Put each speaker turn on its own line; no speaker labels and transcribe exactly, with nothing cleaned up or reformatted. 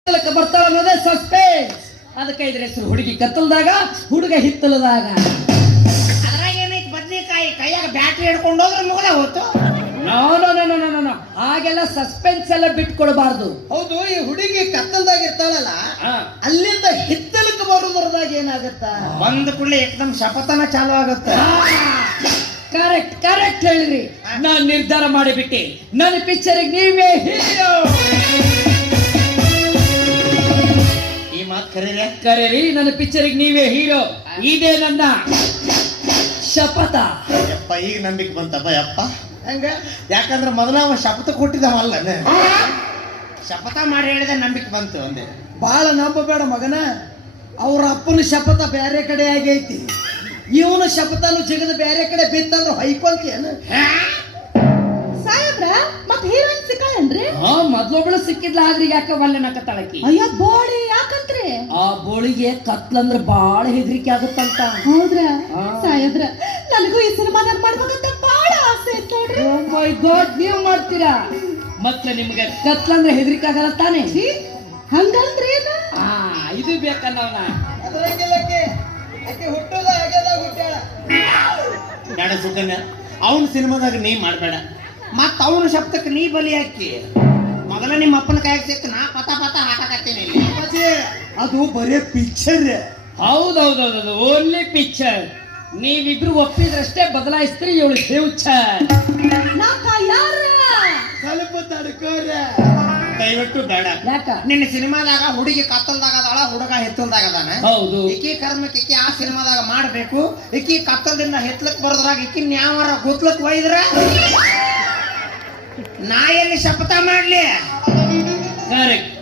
ಬರ್ತಾಳ ಅನ್ನೋದೇ ಸಸ್ಪೆನ್ಸ್. ಅದಕ್ಕೆ ಇದ್ರ ಹೆಸರು ಹುಡುಗಿ ಕತ್ತಲ್ದಾಗ, ಹುಡುಗ ಹಿತ್ತಲದಾಗ.
ಅದ್ರಾಗ ಏನೈತಿ, ಬದ್ನಿಕಾಯಿ ಕೈಯಾಗ ಬ್ಯಾಟ್ರಿ ಹಿಡ್ಕೊಂಡು ಹೋದ್ರೆ ಮುಗದ ಹೋತು.
No no no no no no ಹಾಗೆಲ್ಲ ಸಸ್ಪೆನ್ಸ್ ಎಲ್ಲ ಬಿಟ್ಕೊಡ್ಬಾರ್ದು.
ಹೌದು, ಈ ಹುಡುಗಿ ಕತ್ತಲ್ದಾಗ ಇರ್ತಾಳಲ್ಲ, ಅಲ್ಲಿಂದ ಹಿತ್ತಲಕ್ಕೆ ಬರೋದ್ರದಾಗ ಏನಾಗತ್ತ?
ಬಂದ ಕೂಡಲೇ ಏಕದಮ್ ಶಪಥನ ಚಾಲು ಆಗತ್ತ.
ಕರೆಕ್ಟ್ ಕರೆಕ್ಟ್ ಹೇಳಿರಿ. ನಾನ್ ನಿರ್ಧಾರ ಮಾಡಿಬಿಟ್ಟೆ, ನನ್ನ ಪಿಕ್ಚರಿಗೆ ನೀವೇ ಹೀರೋ.
ಈ ಮಾತು ಕರೀರಿ
ಕರೀರಿ, ನನ್ನ ಪಿಕ್ಚರಿಗೆ ನೀವೇ ಹೀರೋ. ಇದೇ ನನ್ನ ಶಪಥ.
ಯಪ್ಪ, ಈಗ ನಂಬಿಕೆ ಬಂತಪ್ಪ ಯಪ್ಪ.
ಹಂಗ
ಯಾಕಂದ್ರೆ ಮೊದಲ ಅವ ಶಪಥ ಕೊಟ್ಟಿದ್ದಾವಲ್ಲ, ಶಪಥ ಮಾಡಿ ಹೇಳಿದ ನಂಬಿಕೆ ಬಂತು. ಒಂದೇ
ಬಾಳ ನಂಬಬೇಡ ಮಗನ, ಅವ್ರ ಅಪ್ಪನ ಶಪಥ ಬೇರೆ ಕಡೆ ಆಗೈತಿ, ಇವನು ಶಪಥನು ಜಗದ ಬೇರೆ ಕಡೆ ಬಿತ್ತಂದ್ರೆ ಹೊಯ್ಕೊಂತೇನು?
ಸಾಹೇಬ್ರ ಮತ್ ಹೀರೋಯಿನ್ ಸಿಕ್ಕಳೇನ್ರಿ?
ಹಾ, ಮೊದ್ಲೊಬ್ಳು ಸಿಕ್ಕಿದ್ಲ, ಆದ್ರೆ ಯಾಕೆ ಒಳ್ಳೆ ನಕ್ಕತ್ತಾಳಕಿ.
ಅಯ್ಯೋ ಬೋಳಿ ಯಾಕಂತ್ರಿ?
ಆ ಬೋಳಿಗೆ ಕತ್ಲಂದ್ರ ಬಾಳ ಹೆದರಿಕೆ ಆಗುತ್ತಂತ.
ಹೌದ್ರ ಸಾಹೇಬ್ರ, ನನಗೂ ಈ ಸಿನಿಮಾದಾಗ ಮಾಡ್ಬೇಕಂತ ಬಾಳ ಆಸೆ ಐತ್ ನೋಡ್ರಿ.
ಓ ಮೈ ಗಾಡ್, ನೀವ್ ಮಾಡ್ತೀರಾ? ಮತ್ತೆ ನಿಮ್ಗೆ ಕತ್ಲಂದ್ರೆ ಹೆದರಿಕೆ ಆಗಲ್ಲ ತಾನೇ?
ಹಂಗಂದ್ರೆ ಏನು?
ಆ ಇದು ಬೇಕನ್ನವನ.
ಅದ್ರಂಗಿಲ್ಲಕ್ಕೆ ಆಕೆ ಹುಟ್ಟೋದ ಆಗ್ಯದಾಗ ಹುಟ್ಟಾಳ.
ಬೇಡ ಸುಕನ್ಯ, ಅವನ ಸಿನಿಮಾದಾಗ ನೀ ಮಾಡ್ಬೇಡ. ಮತ್ತ ಅವನ ಶಬ್ದಕ್ಕೆ ನೀ ಬಲಿ ಹಾಕಿ. ಮೊದಲ ನಿಮ್ಮ ಅಪ್ಪನ ಕೈಯಾಗ ಸಿಕ್ಕ ನಾ ಪತ ಪತ ಹಾಕಕತ್ತೀನಿ.
ಅಪ್ಪಾಜಿ, ಅದು ಬರೇ ಪಿಕ್ಚರ್.
ಹೌದೌದೌದು, ಓನ್ಲಿ ಪಿಕ್ಚರ್. ನೀವಿಬ್ರು ಒಪ್ಪಿದ್ರಷ್ಟೇ ಬದಲಾಯಿಸ್ತೀರಿ ಇವಳು ಫ್ಯೂಚರ್.
ನಾಕ ಯಾರ?
ಸ್ವಲ್ಪ ತಡ್ಕೋರ.
ದಯವಿಟ್ಟು ಬೇಡ.
ಯಾಕ?
ನಿನ್ನ ಸಿನಿಮಾದಾಗ ಹುಡುಗಿ ಕತ್ತಲ್ದಾಗ ಅದಾಳ, ಹುಡುಗ ಹೆತ್ತಲ್ದಾಗ ಅದಾನ.
ಹೌದು.
ಇಕ್ಕಿ ಕರ್ಮಕ್ಕೆ ಇಕ್ಕಿ ಆ ಸಿನಿಮಾದಾಗ ಮಾಡ್ಬೇಕು. ಇಕ್ಕಿ ಕತ್ತಲ್ದಿಂದ ಹೆತ್ಲಕ್ ಬರೋದ್ರಾಗ ಇಕ್ಕಿ ನ್ಯಾವರ ಗುತ್ಲಕ್ ಒಯ್ದ್ರ ನಾ ಎಲ್ಲಿ ಶಪಥ ಮಾಡ್ಲಿ?
ಕರೆಕ್ಟ್.